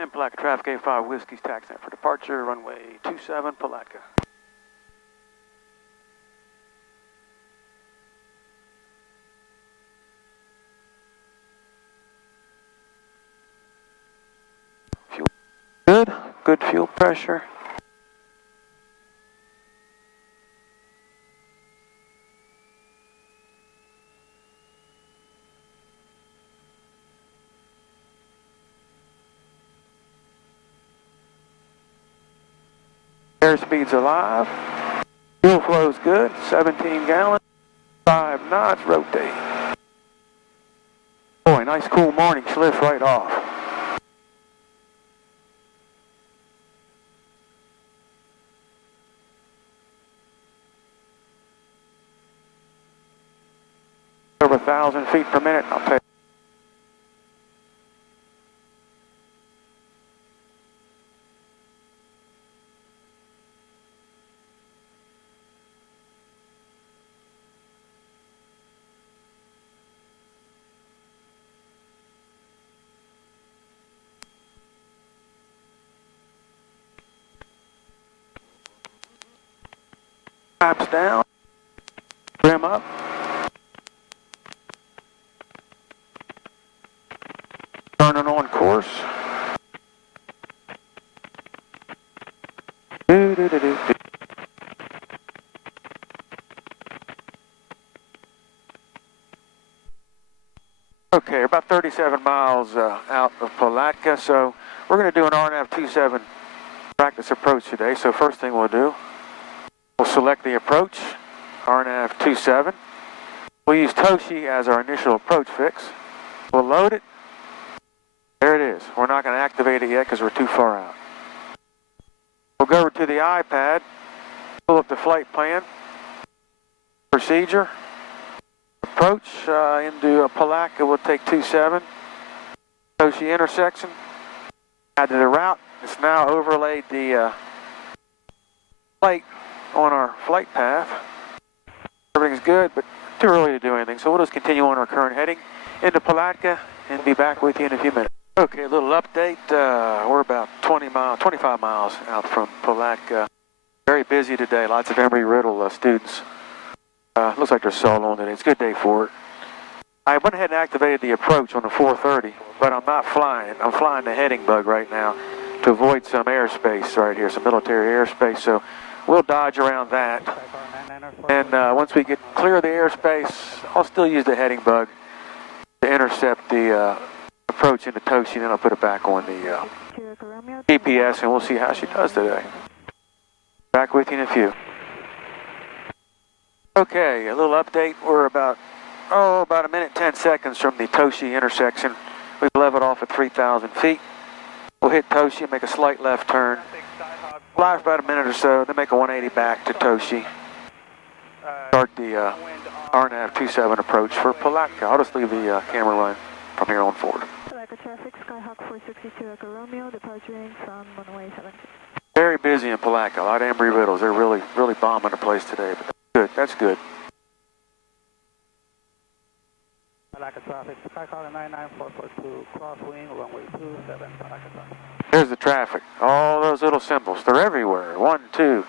And Palatka traffic, A5 Whiskey's taxi for departure, runway 27, Palatka. Fuel good, good fuel pressure. Airspeed's alive. Fuel flow's good, 17 gallons, 5 knots, rotate. Boy, nice cool morning, she lifts right off. Over 1,000 feet per minute, I'll take. Flaps down, trim up. Turning on course. Do, do, do, do, do. Okay, about 37 miles out of Palatka, so we're going to do an RNAV 27 practice approach today. So first thing we'll do, we'll select the approach, RNAV 27. We'll use Toshi as our initial approach fix. We'll load it. There it is. We're not going to activate it yet because we're too far out. We'll go over to the iPad, pull up the flight plan, procedure, approach into Palatka. We'll take 27, Toshi intersection, add to the route. It's now overlaid the flight on our flight path. Everything's good, but too early to do anything. So we'll just continue on our current heading into Palatka and be back with you in a few minutes. Okay, a little update. We're about 25 miles out from Palatka. Very busy today. Lots of Embry-Riddle students. Looks like they're soloing today. It's a good day for it. I went ahead and activated the approach on the 430, but I'm not flying. I'm flying the heading bug right now to avoid some airspace right here, some military airspace. So we'll dodge around that. And once we get clear of the airspace, I'll still use the heading bug to intercept the approach into Toshi, then I'll put it back on the GPS, and we'll see how she does today. Back with you in a few. Okay, a little update. We're about a minute 10 seconds from the Toshi intersection. We've leveled off at 3,000 feet. We'll hit Toshi and make a slight left turn. Fly for about a minute or so, then make a 180 back to Toshi. Start the RNAV 27 approach for Palatka. I'll just leave the camera running from here on forward. Palatka traffic, Skyhawk 462 Echo Romeo, departing from runway 7. Very busy in Palatka. A lot of Embry-Riddles. They're really bombing the place today, but that's good. That's good. Palatka traffic, Skyhawk 99442, crosswind, runway 27, Palatka traffic. There's the traffic. All those little symbols. They're everywhere. 1, 2,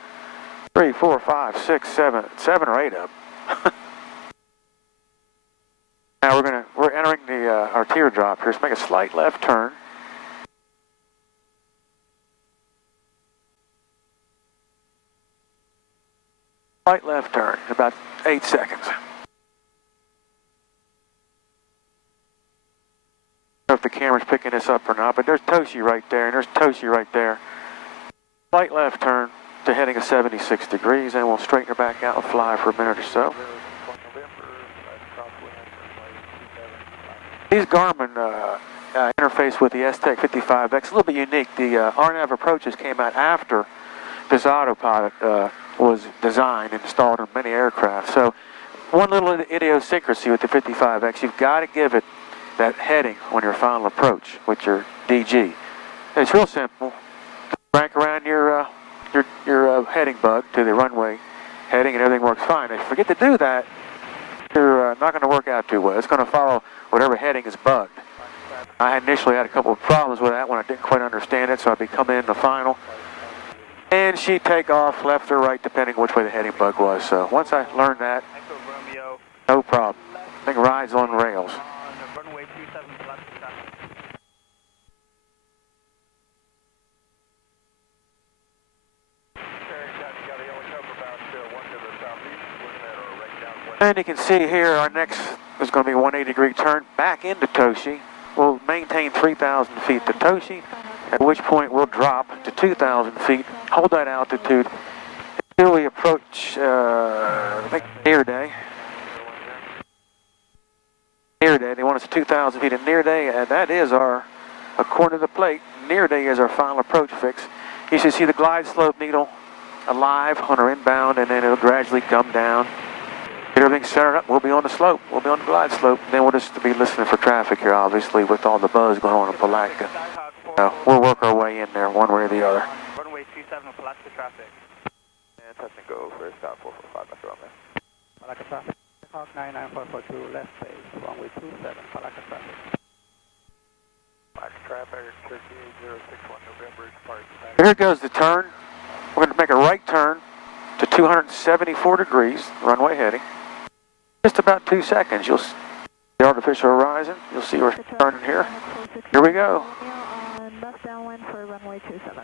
3, 4, 5, 6, 7. 7 or 8 up. Now we're entering the our teardrop here. Let's make a slight left turn. Slight left turn, about 8 seconds. I don't know if the camera's picking this up or not, but there's Toshi right there, and there's Toshi right there. Slight left turn to heading of 76 degrees, and we'll straighten her back out and fly for a minute or so. These Garmin interface with the STEC 55X, a little bit unique. The RNAV approaches came out after this autopilot was designed and installed on many aircraft. So one little idiosyncrasy with the 55X, you've got to give it that heading on your final approach with your DG. It's real simple. Crank around your heading bug to the runway heading and everything works fine. If you forget to do that, you're not going to work out too well. It's going to follow whatever heading is bugged. I initially had a couple of problems with that when I didn't quite understand it, so I'd be coming in the final. And she'd take off left or right depending which way the heading bug was. So once I learned that, no problem. Thing rides on rails. Runway 27, Palatka. And you can see here our next is going to be a 180-degree turn back into Toshi. We'll maintain 3,000 feet to Toshi, at which point we'll drop to 2,000 feet, hold that altitude until we approach, I think, near day. Near day, they want us 2,000 feet at near day, and that is our, according to the plate, near day is our final approach fix. You should see the glide slope needle alive on our inbound, and then it'll gradually come down. Get everything centered up, we'll be on the slope, we'll be on the glide slope. Then we'll just be listening for traffic here, obviously, with all the buzz going on in Palatka. We'll work our way in there, one way or the other. Runway 27, Palatka traffic. And touch and go for stop 445, Dr. Romeo. Palatka traffic. Hawk 99442, left base, runway 27, Palatka traffic. Palatka traffic, Turkey 8061 November, depart. Here goes the turn. We're going to make a right turn to 274 degrees, runway heading. Just about 2 seconds. You'll see the artificial horizon. You'll see we're turning here. Here we go. Left downwind for runway 27.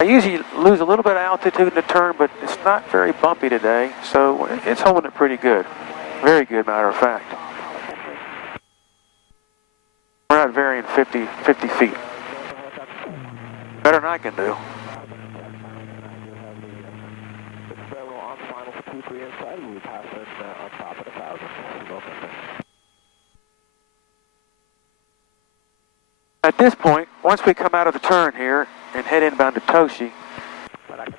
I usually lose a little bit of altitude in the turn, but it's not very bumpy today, so it's holding it pretty good. Very good, matter of fact. We're not varying 50 feet. Better than I can do. At this point, once we come out of the turn here and head inbound to Toshi,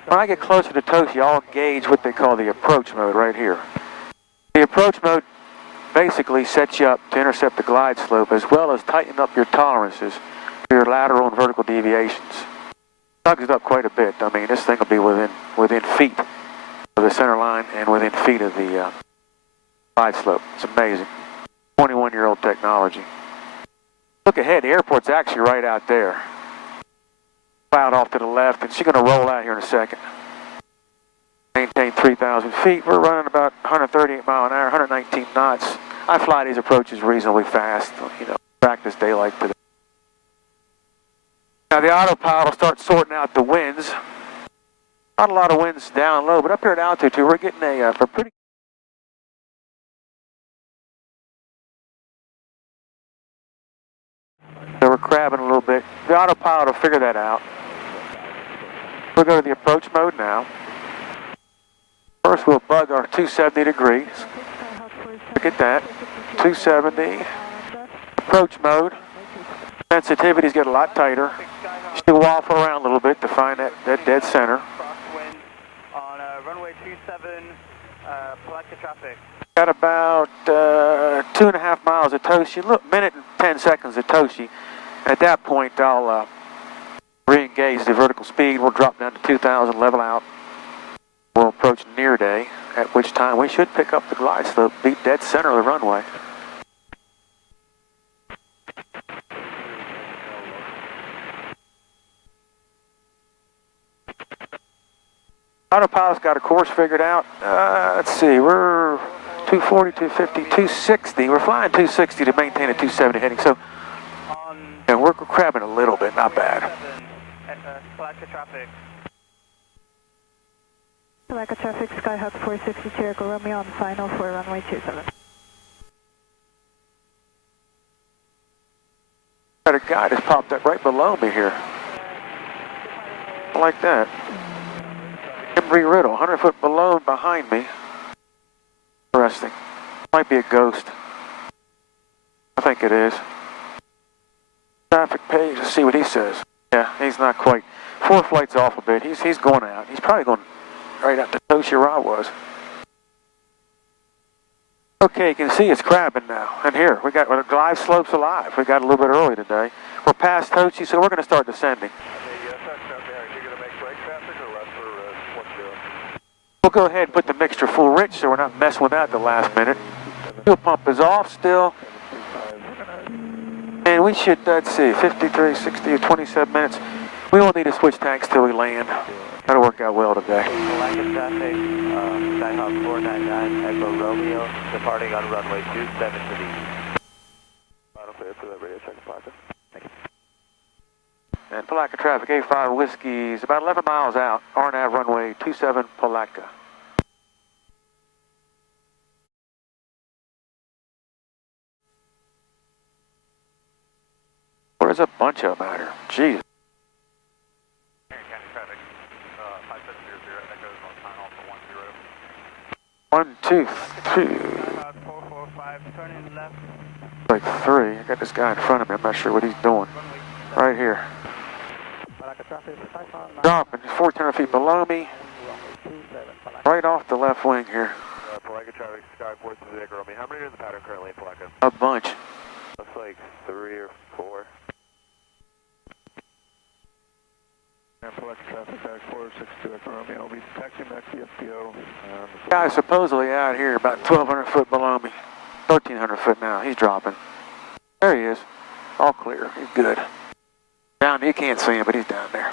when I get closer to Toshi, I'll engage what they call the approach mode right here. The approach mode basically sets you up to intercept the glide slope as well as tighten up your tolerances for your lateral and vertical deviations. Tugs it up quite a bit. I mean, this thing will be within feet of the center line and within feet of the glide slope. It's amazing. 21-year-old technology. Look ahead, the airport's actually right out there. Cloud off to the left, and she's going to roll out here in a second. Maintain 3,000 feet. We're running about 138 mile an hour, 119 knots. I fly these approaches reasonably fast, you know, practice day like today. Now the autopilot will start sorting out the winds. Not a lot of winds down low, but up here at altitude, we're getting a pretty... So we're crabbing a little bit. The autopilot will figure that out. We'll go to the approach mode now. First we'll bug our 270 degrees. Look at that. 270. Approach mode. Sensitivities get a lot tighter. She'll waffle around a little bit to find that dead center. Crosswind on runway 27, Palatka traffic. Got about 2.5 miles of Toshi. Look, minute and 10 seconds of Toshi. At that point, I'll re-engage the vertical speed. We'll drop down to 2,000, level out. We'll approach near day, at which time we should pick up the glide slope, be dead center of the runway. Autopilot's got a course figured out. Let's see, we're 240, 250, 260. We're flying 260 to maintain a 270 heading, so yeah, we're crabbing a little bit, not bad. Palatka traffic. Palatka traffic, Skyhawk 462 Echo Romeo on final for runway 27. Got a guy just popped up right below me here. I like that. Embry Riddle, 100 foot below and behind me. Interesting. Might be a ghost. I think it is. Traffic page, let's see what he says. Yeah, he's not quite. 4 flights off a bit. He's going out. He's probably going right out to Toshi where I was. Okay, you can see it's crabbing now. And here, we got the glide slope's alive. We got a little bit early today. We're past Toshi, so we're going to start descending. We'll go ahead and put the mixture full rich so we're not messing with that at the last minute. Fuel pump is off still. And And we should, let's see, 53, 60, 27 minutes. We won't need to switch tanks till we land. That'll work out well today. Palatka traffic, Skyhawk 499, Echo Romeo, departing on runway 27 to the east. Final clear for the radio check, Palatka. Thank you. And Palatka traffic, 85 Whiskey's about 11 miles out, RNAV runway 27 Palatka. There's a bunch of them out here. Jeez. County traffic, 5700, Echo North Final for 10. 1, 2, 3. Skyhawk 445, turning left. Like 3. I got this guy in front of me. I'm not sure what he's doing. Right here. Palatka traffic, Skyhawk Dropping 1,400 feet below me. runway 27, Palatka. Right off the left wing here. Palatka traffic, Sky 460, Echo Romeo. How many are in the pattern currently in Palatka? A bunch. Looks like 3 or 4. Palatka traffic, Sky 462, Echo Romeo. We'll be taxiing back to the FPO. Guy's supposedly out here about 1,200 foot below me. 1,300 foot now. He's dropping. There he is. All clear. He's good. Down, you can't see him, but he's down there.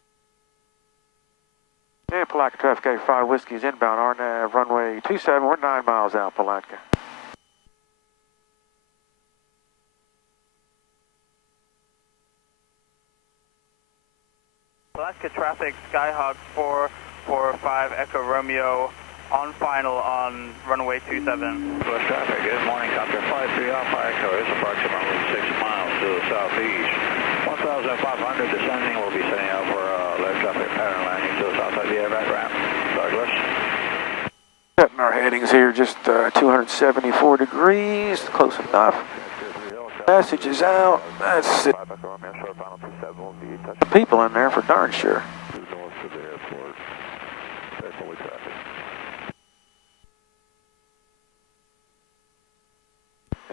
And Palatka traffic, 85 Whiskey's inbound, RNAV runway 27. We're 9 miles out, Palatka. Palatka traffic, Skyhawk 445, Echo Romeo, on final on runway 27. Palatka traffic, good morning, Copter 53 Alpha Echo is approximately 6 miles to the southeast. 1,500 descending, we'll be setting up for left traffic pattern landing to the south of the airback ramp. Douglas. Setting our headings here, just 274 degrees, close enough. Message is out. That's it. 5 Echo Romeo, short final 27 will be touching. The people in there for darn sure. Due north to the airport. Echo traffic.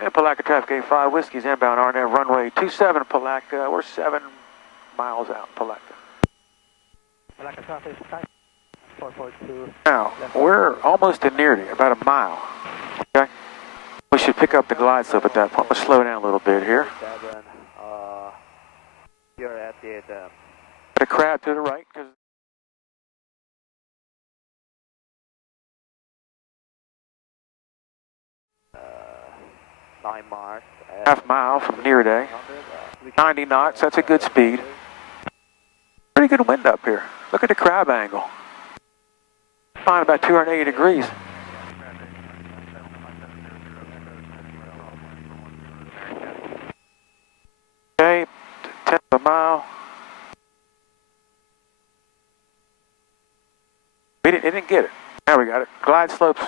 And Palatka traffic, 85 Whiskey's inbound, RNAV runway 27 Palatka. We're 7 miles out, Palatka. Palatka traffic, Sky 442. Now, we're almost in nearly, about a mile. Okay? We should pick up the glide slope at that point. Let's slow down a little bit here. 7, you're at the Put a crab to the right, because uh, 9 Mars. half mile from near day. 90 knots, that's a good speed. Pretty good wind up here. Look at the crab angle. Find about 280 degrees. Okay, 10th of a mile. It didn't get it. Now we got it. Glide slope's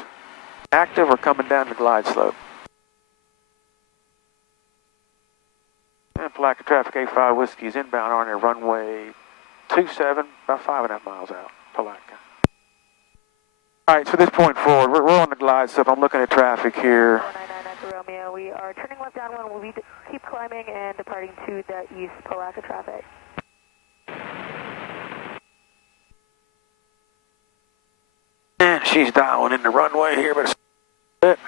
active or coming down the glide slope. And Palatka traffic, 85 Whiskey's inbound on their runway 27, about 5.5 miles out, Palatka. All right, so this point forward, we're on the glide slope. I'm looking at traffic here. 499 Echo Romeo, we are turning left downwind. We'll keep climbing and departing to the east, Palatka traffic. And she's dialing in the runway here, but it's it.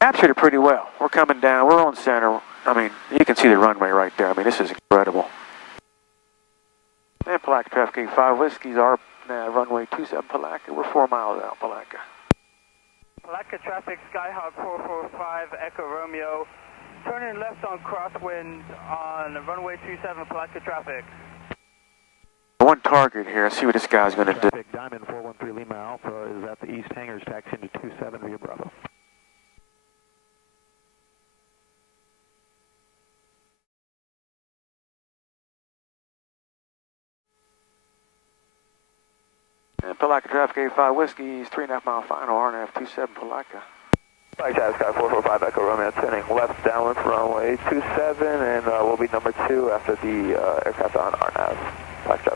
Captured it pretty well. We're coming down. We're on center. I mean, you can see the runway right there. I mean, this is incredible. And Palatka traffic, 85 Whiskey's our runway 27 Palatka. We're 4 miles out, Palatka. Palatka traffic, Skyhawk 445, Echo Romeo, turning left on crosswind on runway 27, Palatka traffic. One target here. Let's see what this guy's going to do. Traffic, Diamond 413 Lima Alpha is at the east hangars, taxi into 27 via Bravo. And Palatka traffic, 85 Whiskey's 3.5 mile final, RNAV 27 Palatka. Sky 445 Echo Romeo, turning left downwind for runway 27, and we'll be number 2 after the aircraft on RNAV. Palatka